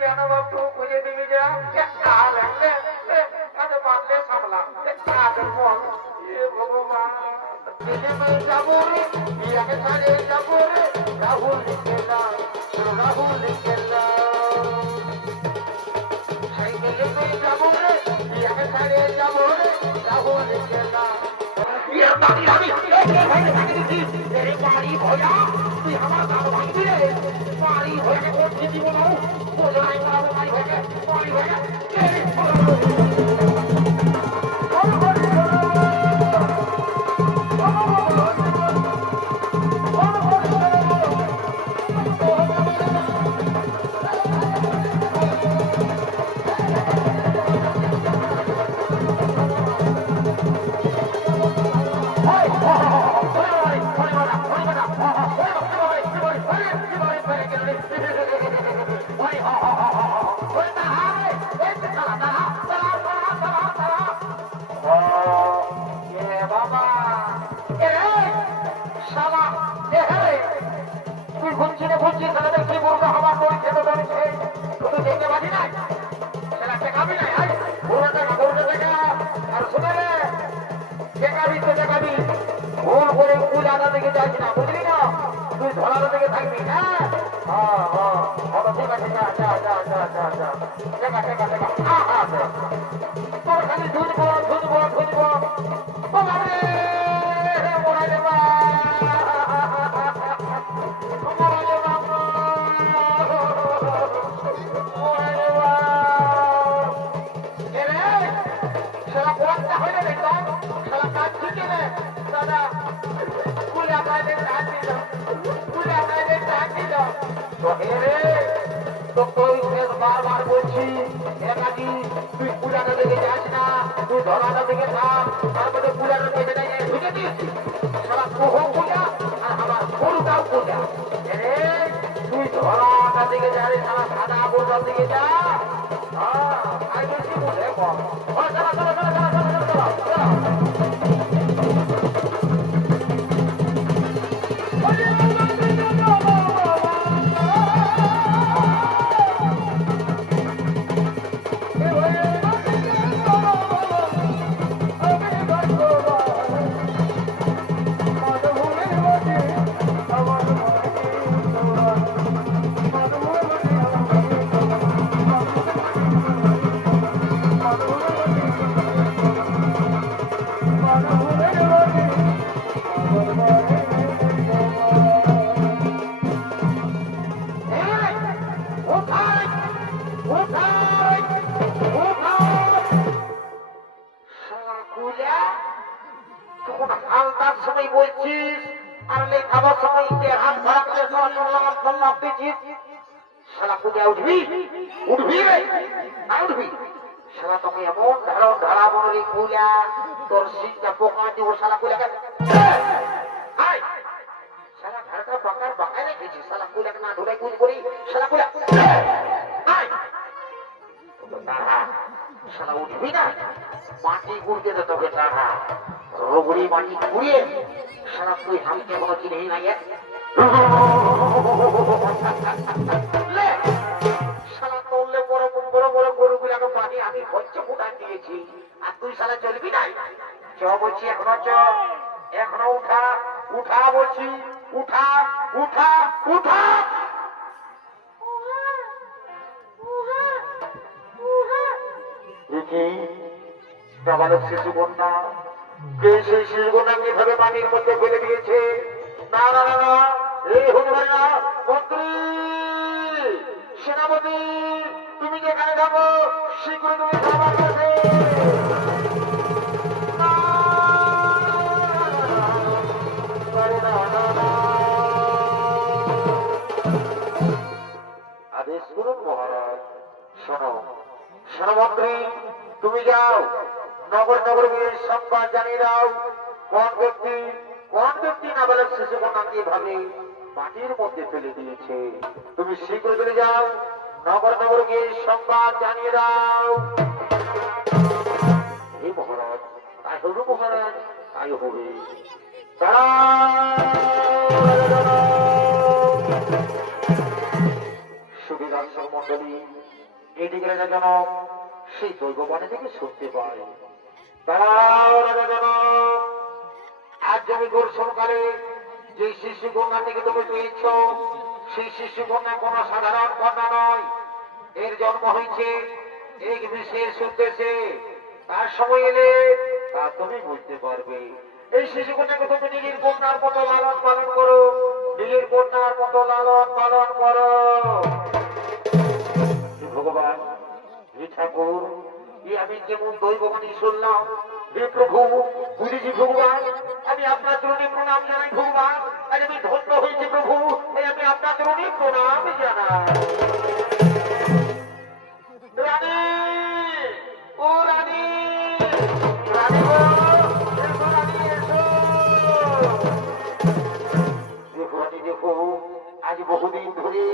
কেন বাবু খুঁজে দিবি যা আর আরে মারলে সামলা আগে বল এ ভগবান দিদি মেয়ে যাবো রে বিয়াকে ছাড়িয়ে যাবো রে রাহুল কেলা সাইকেলে মেয়ে যাবো রে বিয়াকে ছাড়িয়ে যাবো রে রাহুল কেলা বিয়ের বাড়ি আমি ভাইকে থাকে দিচ্ছি রে বাড়ি ভয়া তুই আমার গাল ভাঙবি রে বাড়ি হয়ে করছি জীবন বলে নাই বাড়ি হয়ে বারবার বলছি তুই পূজাটা দেখে যাস না তুই ধরাটা দেখে থাক তারপরে পূজাটা দেখে দেখে ঢুকে দিয়েছিস সারা পোহ পূজা আর আমার গরুটাও পূজা তুই ধরাটা দেখে যা রে সারা সাদা গোটার দিকে যা আর বেশি বুঝে কম চলা চলা চলা চলা চলা চলা চলা তোর সিটটা পোকা দিব শালা কুলাকে শালা ঘরটা বাঁকার বাঁকায় রেখেছি শালা কুলাকে না ধরে গুজ করি শালা কুলা শালা উঠবি না মাটি গুড়তে দে তোকে টাকা রোগড়ি মাটি ঘুরিয়ে শালা তুই হামকে কোনো চিনেই নাই শালা করলে বড় বড় বড় গরুগুলাকে পানি আমি ভজ্য ফুটান দিয়েছি আর তুই শালা চলবি না চ বলছি এখনো উঠা উঠা বলছি উঠা উঠা উঠা দেখি নাবালক শিশু কন্যা কে সেই শিশু কন্যাকে এভাবে পানির মধ্যে ফেলে দিয়েছে না না না না এই হতে পারে না মন্ত্রী সেনাপতি তুমি যেখানে থাকো শীঘ্র তুমি খাবার কাছে আদেশ করুন মহারাজ শোনো সেনামন্ত্রী তুমি যাও নগর নগর গিয়ে সংবাদ জানিয়ে দাও কোন ব্যক্তি নাবালক শিশু কন্যাকে এভাবে মাটির মধ্যে ফেলে দিয়েছে তুমি শীঘ্র চলে যাও নগর নগর গিয়ে সংবাদ জানিয়ে দাও এই মহারাজ তাই হলো মহারাজ তাই হবে সুবিধার্থ মন্ডলী এইদিকে রাজা জনক সেই দৈববাণী থেকে শুনতে পাই। দাঁড়াও রাজা জনক, আজ আমি দর্শনকালে যে শিশু কন্যা থেকে তুমি পেয়েছ, সেই শিশু কন্যা কোন সাধারণ কন্যা নয়। এর জন্ম হয়েছে এক বিশেষ উদ্দেশ্যে। তার সময় এলে তা তুমি বুঝতে পারবে। এই শিশু কন্যাকে তুমি নিজের কন্যার মতো লালন পালন করো, নিজের কন্যার মতো লালন পালন করো। ভগবান, হে ঠাকুর, আমি কেমন দৈববাণী শুনলাম। হে প্রভু, বুঝেছি ভগবান, আমি আপনার চরণে প্রণাম জানাই ভগবান। আজ আমি ধন্য হয়েছি প্রভু, আমি আপনার চরণে প্রণাম জানাই। রানী, ও রানী, রানী গো, এসো রানী, এসো। দেখো রানী, দেখো, আজ বহুদিন ধরে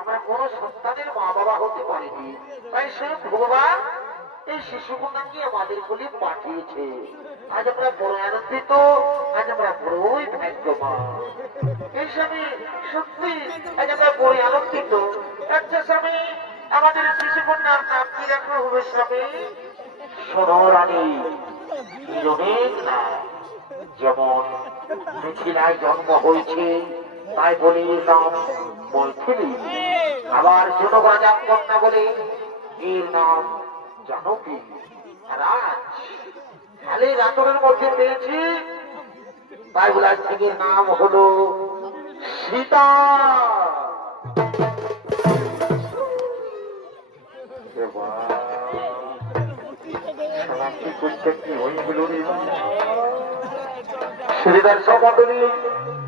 আমরা কোন সন্তানের মা বাবা হতে পারিনি। তাই সে ভগবান এই শিশু কন্যাকে আমাদের বলে পাঠিয়েছে। আজ আমরা বড় আনন্দিত, আজ আমরা বড়ই ভাগ্যবান। এই স্বামী, সত্যি আজ আমরা বড় আনন্দিত। আচ্ছা স্বামী, আমাদের শিশু কন্যার নাম কি রাখা হবে স্বামী? শোনো রানী, অনেক না, যেমন মিথিলায় জন্ম হয়েছে তাই বলি নাম মৈথিলী। আবার ছোট রাজা কন্যা বলে এর নাম জানকী। রাজ খালি রাতরের মধ্যে পেয়েছি, তাই বলে থেকে নাম হলো সীতা। কি করছে, কি হয়েছিল শ্রীদার সমতলী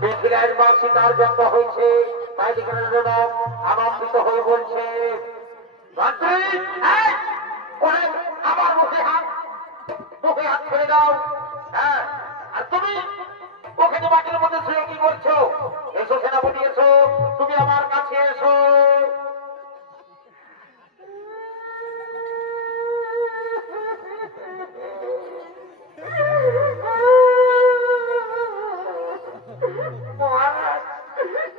মিথিলার মা সীতার জন্ম হয়েছে, তাই দেখে আনন্দিত হয়ে বলছে, আমার মুখে হাত ছেড়ে দাও। হ্যাঁ, আর তুমি ওখানে মাটির মধ্যে শুয়ে কি করছো? এসো সেনাপতি, এসো, তুমি আমার কাছে এসো।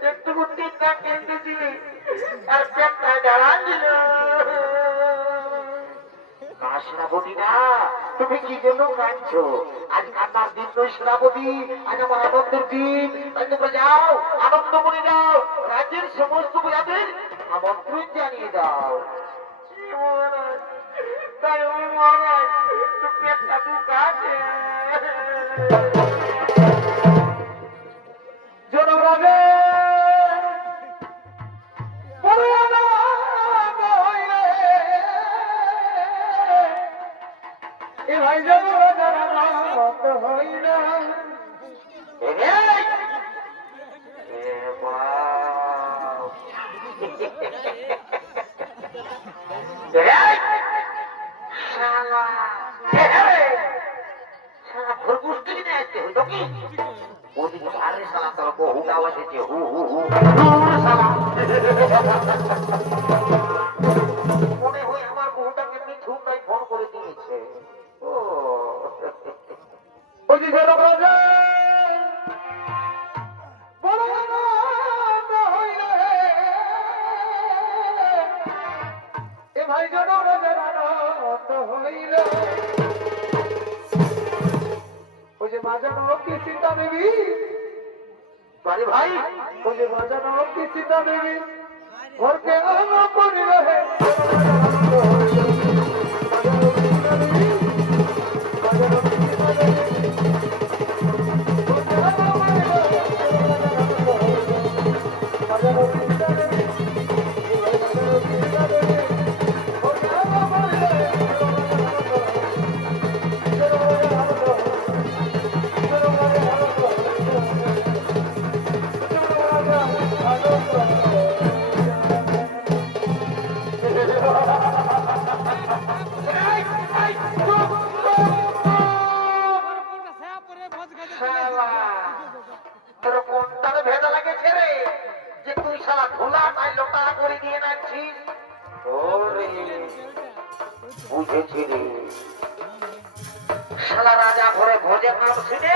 একটুকু টিকা কেন্দ্রেছিলি আর পেটটা দাঁড়াচ্ছিল না। সেনাপতি না, তুমি কি জন্য কাঁদছো? আজ কান্নার দিন নয় সেনাপতি, আজ আমার আনন্দের দিন। তাই তোমরা যাও, আনন্দ করে যাও, রাজ্যের সমস্ত প্রজাদের আমন্ত্রণ জানিয়ে দাও। তাই ওই মহারাজ পেটটা ঢুকাছে। জনরাজে ভাই বহুটাও এসেছে, হু হু হু মনে হয় আমার বহুটাকে মিঠুনটাই ফোন করে দিয়েছে। ও ভাই হইল ওই যে বাজানো কি চিন্তা দেবী, বাড়ি ভাই ওই যে বাজানো কি চিন্তা দেবী ঘরকে আলো করে রহে। শালা রাজা ঘরে ভোজের নাম শুনে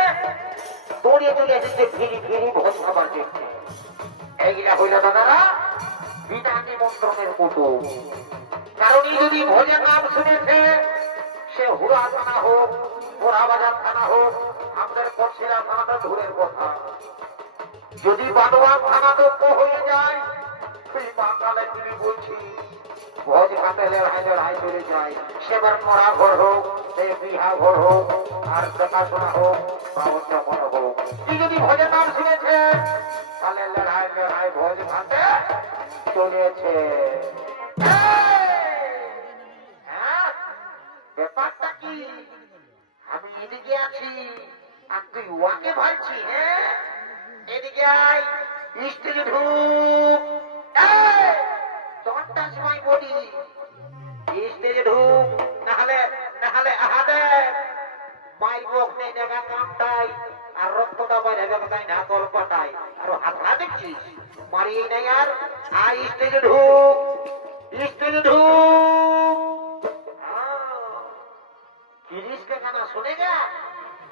দৌড়িয়ে চলে এসেছে ফিরি ফিরি ভোজ খাবার জন্য। এইগুলা হইল দাদারা বিনা নিমন্ত্রণের কুটুম। কারণ এই যদি ভোজের নাম শুনেছে, সে হুড়া থানা হোক, ওরা বাজার থানা হোক, আমাদের কচ্ছিলা থানাটা দূরের কথা। যদি বাদোয়ান থানা দক্ষ হয়ে যায়, সেই বাঙালে তিনি বলছি ভোজ খাতে লড়াই চলে যায়। সেবার মরা ঘর হোক, সে বিহা ঘর হোক, আর দেখাশোনা হোক, বা অন্য কোনো হোক, কি যদি ভোজের নাম শুনেছে, তাহলে লড়াই ভোজ খাতে চলেছে। হ্যাঁ, ব্যাপারটা কি? আমি এদিকে আছি আর তুই ওয়াকে ভাবছি। হ্যাঁ, এদিকে আয়, স্টেজে ঢুক। দশটার সময় বলি স্টেজে ঢুক, নাহলে আহাদে মাইর মুখ নেই দেখা কামটাই, আর রক্তটা বাইরে কোথায় না তল পাটাই, আর হাতটা দেখছিস মারিয়ে নেই। আর আয় স্টেজে ঢুক, স্টেজে ঢুক। गिरीश का गाना सुनेगा?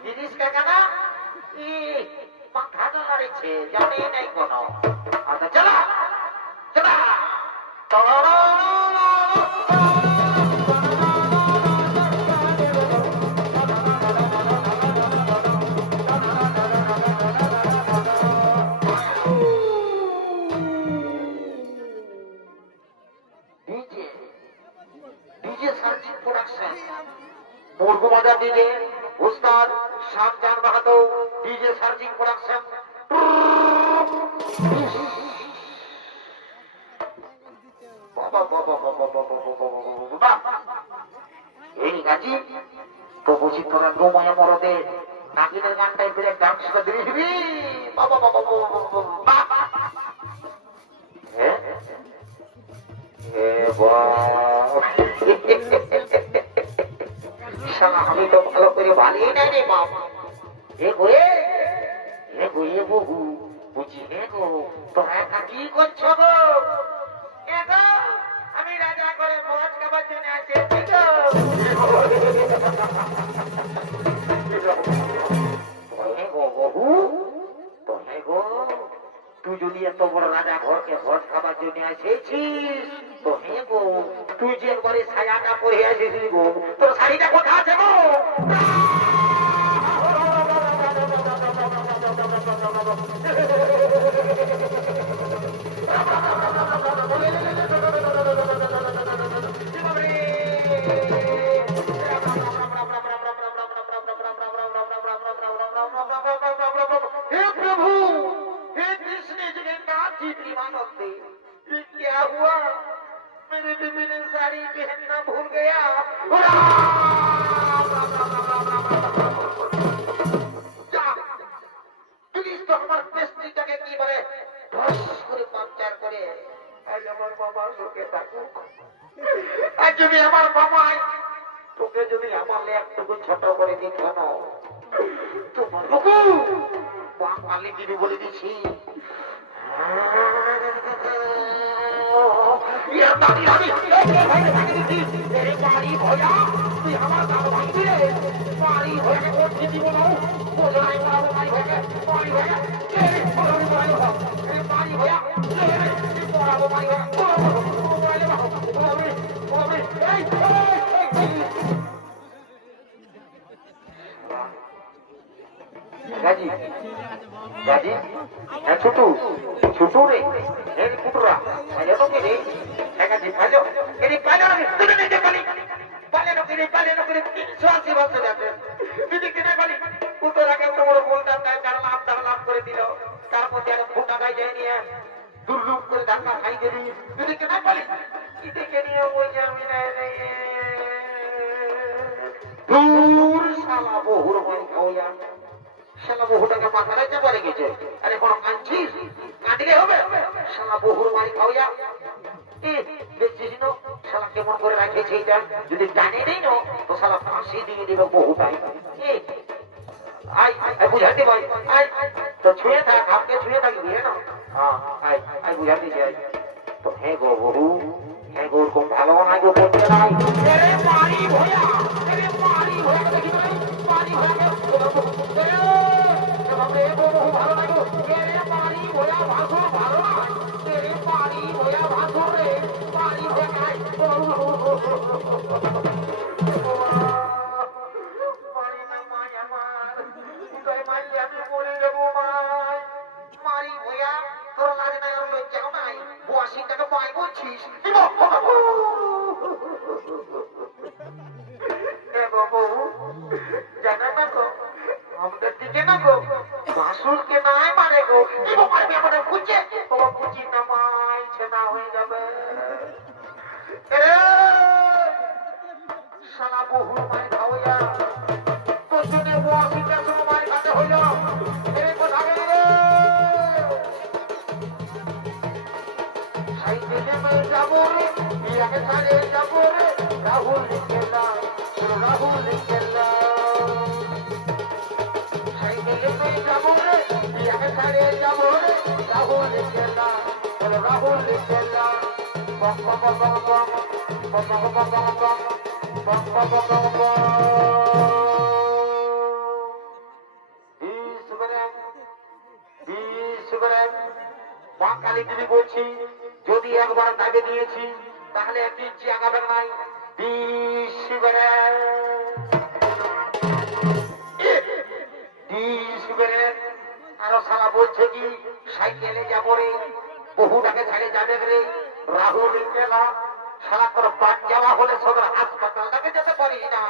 गिरीश का गाना माथा लड़े छे, जाने नहीं कोनो। अच्छा चला चला डीजे डीजे सर्चिंग प्रोडक्शन मुर्गुमादा DJ Ustad Shamjan Bahadur DJ surging production. এই গাজি তো বুঝি তোরা গোমায়া মরদে নাগিনের গান টাইপের এক ডান্সটা দিয়ে দিবি। বাবা বাবা বাবা হ্যাঁ আমি তো ভালো করে বানিয়ে নাই রে বাবা। এ বহু বুঝি হে গো, তোরা একা কি করছো গো? এ গো, আমি রাজা করে ভোজ খাবার জন্য আসছি গো। বহু গো, তুই যদি এত বড় রাজা ঘরকে ভোজ খাবার জন্য এসেছিস, তো হে গো, তুই যে একবারে ছায়াটা পরে এসেছিস গো, তোর শাড়িটা কোথা আছে গো? हे प्रभु, हे कृष्ण जगन्नाथ जी प्रेमानंद, ये क्या हुआ? मेरी बीबी ने साड़ी पहनना भूल गया। पुलिस तो हमारे देशটাকে কি বলে ধস করে পাংচার করে। আজ আমার বাবা সুখে থাকুক। আজ যদি আমার বাবাই তোকে যদি আমার একটুকু ছোট করে দিত না, তোমার বাবু বাঙালি দিদি বলে দিছি। তুই আমার দাম ভাঙবি রে, বাড়ি হয়ে করছি দিব না, বোঝাই বলাবো বাড়ি হয়ে বাড়ি হয়ে বাড়ি হয়ে পড়াবো বাড়ি হয়ে গাজি গাজি হ্যাঁ ছোটু ছোটু রে হে কুটরা আরে তো কে রে গাজি ভালো এরি পালো রে তুই নিতে পালি পালে নো করে 380 বছর আছে দিদি কিনে পালি কুটরা কে বড় বলটা তাই দাঁড়ালাম করে দিল, তার মধ্যে আর ফোঁটা গায় যায় নিয়ে দুর্লুপ করে ধাক্কা খাই দিলি দিদি কিনে পালি দিদি কে নিয়ে ওই আমি নাই দূর শালা বহুর মারি খাওয়া শালা বহুটাকে মাথা রাখতে পারে গেছে। আরে বড় কাঁদছিস, কাঁদিলে হবে? শালা বহুর মারি খাওয়া দেখছিস না শালা কেমন করে রাখেছে এটা, যদি টানে নেই না তো শালা ফাঁসি দিয়ে দেবে বহুটাই। আই বুঝাতে ভাই আই তো ছুঁয়ে থাক, আমাকে ছুঁয়ে থাকবি না। হ্যাঁ আই বুঝাতে যাই তো। হ্যাঁ গো বহু, হ্যাঁ গো ওরকম ভালো নাই গো, করতে নাই মারি ভয়া দেখি ভাই মারি ভয়া ভালো লাগো পানি ভয়া ভাসুর ভালো না পানি ভয়া ভাসুর রে পানি ভয়া মারি না মাই আমার, তুই মারলে আমি মরে যাবো মাই। মারি ভইয়া, তোর লাজ নাই আর লজ্জাও নাই, বুয়াশিটাকে মাই বলছিস। এ বাবু, জানা না গো, আমাদের দিকে না গো, বাসুরকে নাই মারে গো। কি গো মারবি আমাদের খুঁজছে? বাবা খুঁজি না মাই, ছেনা হয়ে যাবে। এ শালা বহু মাই খাওয়া, তোর জন্য বুয়াশিটা সময় কাছে হইল। এ কোথায় গেল রে? সাইকেলে মেয়ে যাবো রে, ইয়াকে ছাড়ে যাবো রে, রাহুল কেলা, রাহুল কেলা। সাইকেলে মেয়ে যাবো রে, ইয়াকে ছাড়ে যাবো রে, রাহুল কেলা, রাহুল কেলা। বক বক বক বক, বক বক বক বক, বক বক বক বক। মা কালী দেবী বলছি, যদি একবার দাবি দিয়েছি তাহলে এক ইঞ্চি আগাবেন নাই। আরো সালা বলছে কি সাইকেলে যাবো রে, বহুটাকে ছাড়ে যাবে রে, রাহুল গেলা। সারা তোর বাদ যাওয়া হলে সদর হাসপাতালটাকে যেতে পারিস না,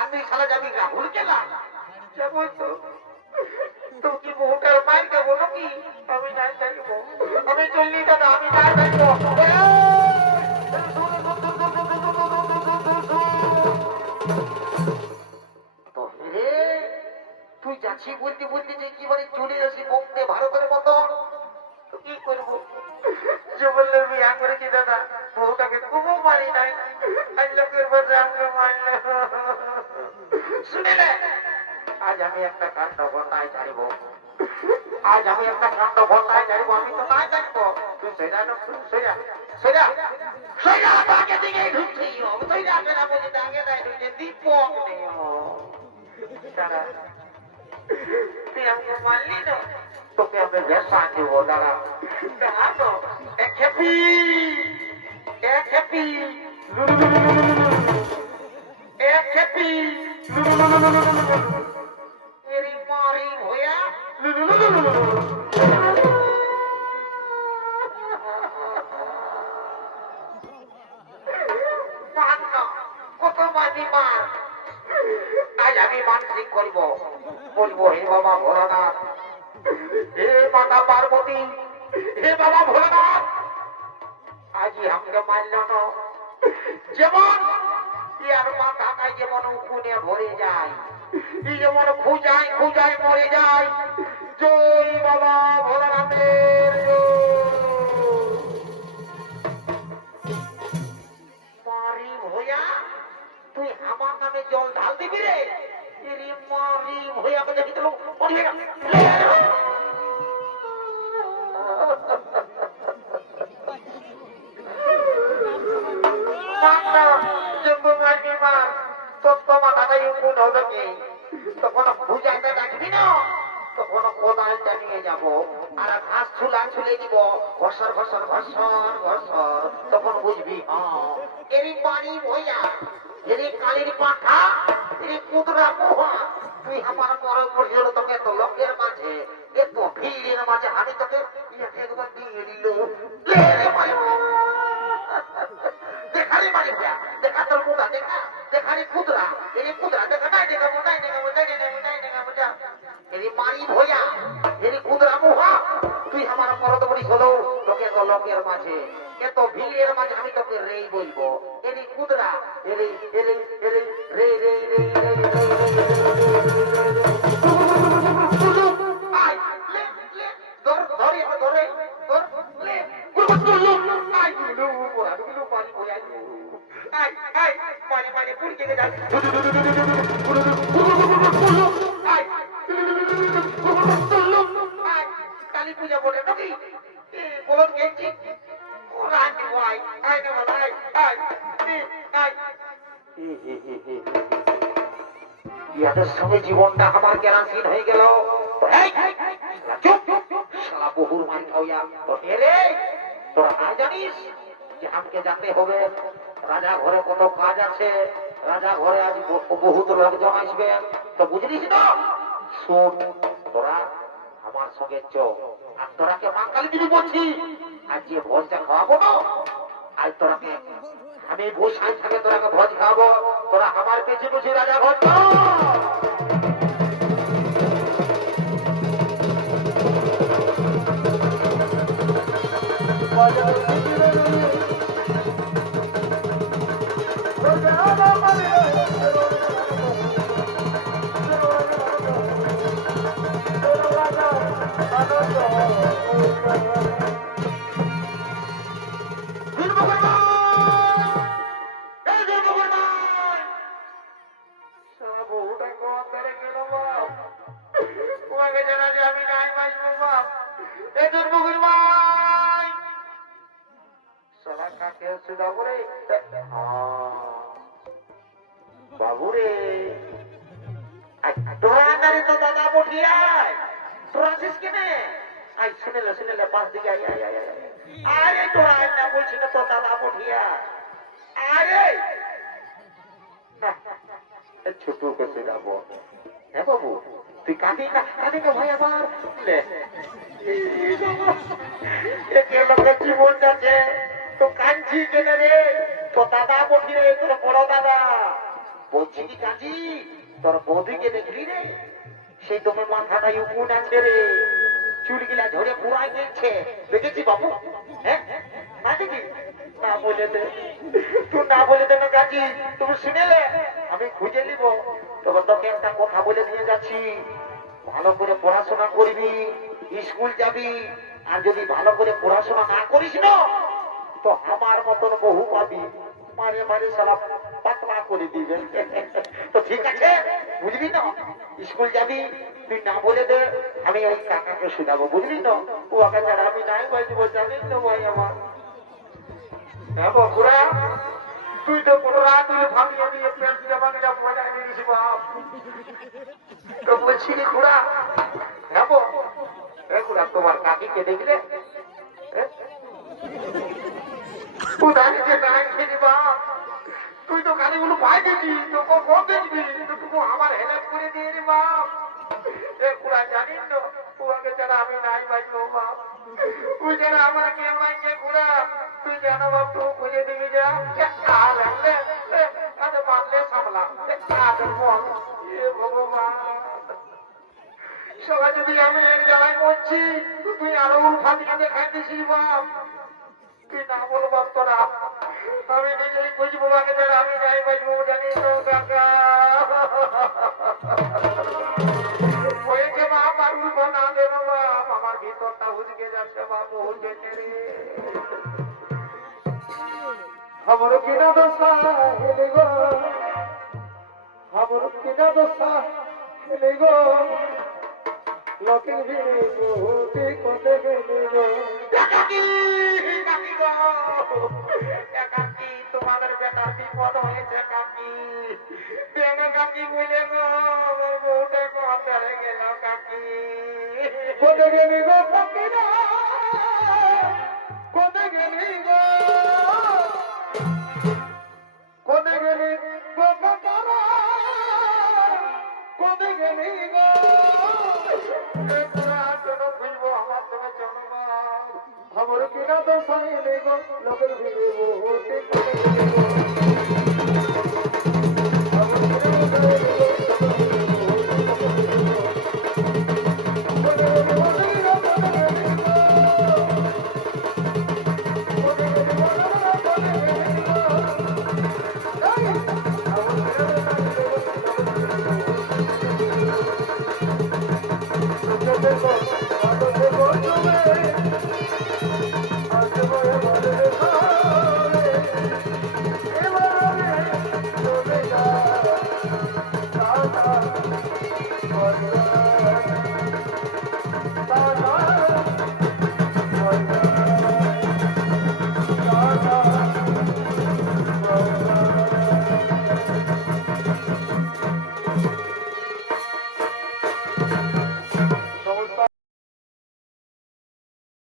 আর তুই সালা যাবি রাহুল গেলা। যাবো তো, তো কি বহুটার মাইর দেবো নাকি? আমি নাই থাকবো, আমি চললি দাদা, আমি নাই থাকবো। তুই যাচ্ছি বলতে বলতে যে কি মানে চলে আসি বন্ধে ভারতের মতো, কি করবো? যে বললে বিয়া করেছি দাদা, বউটাকে খুবও মারি নাই, আজ লোকের বসে আমাকে মারল। শুনে নে, আজ আমি একটা কাণ্ড ঘটায় জানিব, আজ আমি একটা কাণ্ড ঘটায় জানিব। আমি তো নাই জানবো, তুই সেটা সেটা সেটা সেটা তাকে দিকে ঢুকছি, তুই যাবে না বলে তাকে দেয় ঢুকছে দীপক নেই। তুই আমাকে মারলি না, তোকে আমি ভেসা দেবো। দাঁড়া দাঁড়া তো, এক খেপি এক খেপি এক খেপি এরি মারি ভয়া। কত মানি মার, আজ আমি মানসিক করব, বলবো হে বাবা ভোলানাথ, হে মাতা পার্বতী, হে বাবা ভোলানাথ, আজই আমাকে মারল না। যেমন ইয়ার মাথাটাই যেমন উকুনে ভরে যায়, ই যেমন খুঁজাই খুঁজাই মরে যায়। জয় বাবা ভোলানাথের মারি ভয়া, তুই আমার নামে জল ঢাল দিবি রে? এরে মারি ভয়াকে দেখি তো পড়িয়ে গেল। তখন বুঝাইতে ডাকবি না, তখন কোদাল চালিয়ে যাবো আর ঘাস ছুলা ছুলে দিব, ঘসর ঘসর ঘসর ঘসর, তখন বুঝবি এরই পানি ভইয়া, এরই কালির পাঠা, এরই কুতরা মোহা, তুই আমার মরণ মরিল। তোকে তো লোকের মাঝে, এত ভিড়ের মাঝে আমি তোকে একবার দিয়ে দিল। দেখারে মারি ভইয়া, দেখা তোর মুখা, দেখা দেখারে কুতরা, এরই কুতরা দেখা নাই, দেখাবো নাই, দেখাবো নাই, দেখাবো নাই, দেখাবো যা। এরই মারি ভইয়া, এরই কুতরা মোহা, তুই আমার মরণ মরিস হলো। তোকে তো লোকের মাঝে, এত ভিড়ের মাঝে আমি তোকে রেই বলবো। এরই কুতরা, এরই এরই এরই রে রে রে রে কালী পূজা বলে নাকি বলুন গেছি ইয়াদের সঙ্গে জীবনটা আমার কেরাসিন হয়ে গেল। সারা বহুর মান খাওয়া তোরা জানিস যে আমাকে যেতে হবে রাজা ঘরে কত কাজ আছে, রাজা ঘরে আজ বহুত লোকজন আসবে, তো বুঝলিস তো? শোন, তোরা আমার সঙ্গে চ, আর তোরাকে মা কালী দিবি বলছি, আর যে ভোজটা খাওয়াবো না, আজ তোরাকে আমি বসাই থাকে তোরাকে ভোজ খাওয়াবো, তোরা আমার পেছনে বসে রাজা ঘর বাবুরে তোরা তো দাদা বটিয়ায় তোরা আসিস কেনে আই শুনেলে পাঁচ দিকে আরে তোরা না বলছি না তো দাদা বটিয়া আরে ছোট করতে যাবো। হ্যাঁ বাবু তুই কাঁদি না ভাই আমার লোকের জীবন যাচ্ছে তো কাঁদছি কেনে রে, তো দাদা বটি রে, তোর বড় দাদা বলছি কি কাঁদছি, তোর বৌদিকে দেখলি রে, সেই তোমার মাথাটা উকুন আছে রে, চুলগুলা ধরে পুরাই গেছে, দেখেছি বাবু? হ্যাঁ না দেখি না বলে দে, তুই না বলে দে না কাজী, তুমি শুনেলে আমি খুঁজে নিব। তখন তোকে একটা কথা বলে দিয়ে যাচ্ছি, ভালো করে পড়াশোনা করবি, স্কুল যাবি, আর যদি ভালো করে পড়াশোনা না করিস না তো আমার মতন বহু পাবি, মারে মারে সারা পাতলা করে দিবে। তো ঠিক আছে বুঝলি না, স্কুল যাবি, তুই না বলে দে, আমি ওই কাকাকে শুনাবো, বুঝলি তো? ও আগে ছাড়া আমি নাই বাজবো, জানিস তো ভাই আমার। হ্যাঁ বকুড়া, তুই তো কোনো রাত তুই ভাবিয়ে দিয়ে পেট জামানিটা মজা নিয়ে গেছি বাপ, তো বলছি রে খুড়া। হ্যাঁ খুড়া, তোমার কাকিকে দেখলে তুই তো গাড়িগুলো পাই দেখি, তো কখন দেখবি, তো আমার হেল্প করে দিয়ে রে বাপ। পুরা জানিস তো পুয়াকে ছাড়া আমি নাই বাঁচবো বাপ, তুই ছাড়া আমার কে মাইকে খুড়া, তুই জানো বাপ, তুই খুঁজে দিবি যা আর রাখলে মারলে সামলা ভগবান। সবাই যদি আমি এর জ্বালায় মরছি, তুই আরো ফাটিয়ে দেখাই দিছিস বাপ, তুই না বল বাপ তোরা, আমি নিজেই বুঝবো আগে যারা আমি যাই বাজবো, জানিস তো কাকা হয়েছে বাপ, আর উঠবো না দেবো বাপ, আমার ভিতরটা হুজকে যাচ্ছে বাপ, হুজেছে রে। আমার কিনা দশা হেলে গো, আমার কিনা দশা হেলে গো, লোকের ভিড়ে বহুতে কোতে গেলে গো, কাকি তোমাদের বেটার বিপদ হয়েছে কাকি, কাকি বলে গো আমার বউটা কোথায় গেল কাকি, কোথায় গেলি গো কাকি না।